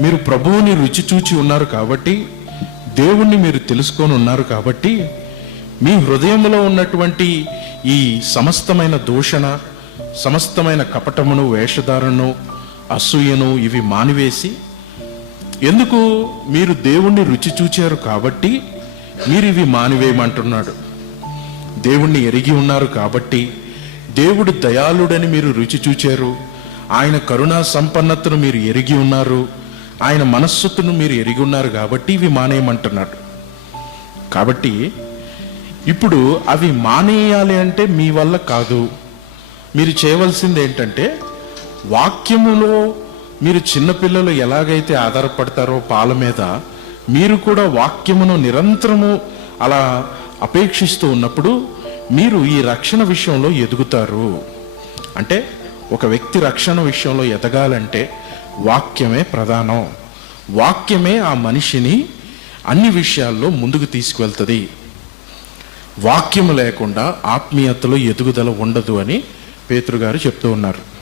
మీరు ప్రభువుని రుచి చూచి ఉన్నారు కాబట్టి, దేవుణ్ణి మీరు తెలుసుకొని ఉన్నారు కాబట్టి, మీ హృదయంలో ఉన్నటువంటి ఈ సమస్తమైన దూషణ, సమస్తమైన కపటమును, వేషధారణను, అసూయను ఇవి మానివేసి, ఎందుకు మీరు దేవుణ్ణి రుచి చూచారు కాబట్టి మీరు ఇవి మానివేయమంటున్నాడు. దేవుణ్ణి ఎరిగి ఉన్నారు కాబట్టి, దేవుడు దయాళుడని మీరు రుచి చూచారు, ఆయన కరుణా సంపన్నతను మీరు ఎరిగి ఉన్నారు, ఆయన మనస్సును మీరు ఎరిగి ఉన్నారు కాబట్టి ఇవి మానేయమంటున్నాడు. కాబట్టి ఇప్పుడు అవి మానేయాలి అంటే మీ వల్ల కాదు. మీరు చేయవలసింది ఏంటంటే, వాక్యములో మీరు చిన్నపిల్లలు ఎలాగైతే ఆధారపడతారో పాల మీద, మీరు కూడా వాక్యమును నిరంతరము అలా అపేక్షిస్తూ ఉన్నప్పుడు మీరు ఈ రక్షణ విషయంలో ఎదుగుతారు. అంటే ఒక వ్యక్తి రక్షణ విషయంలో ఎదగాలంటే వాక్యమే ప్రధానం. వాక్యమే ఆ మనిషిని అన్ని విషయాల్లో ముందుకు తీసుకువెళ్తుంది. వాక్యము లేకుండా ఆత్మీయతలో ఎదుగుదల ఉండదు అని పేతురు గారు చెప్తూ ఉన్నారు.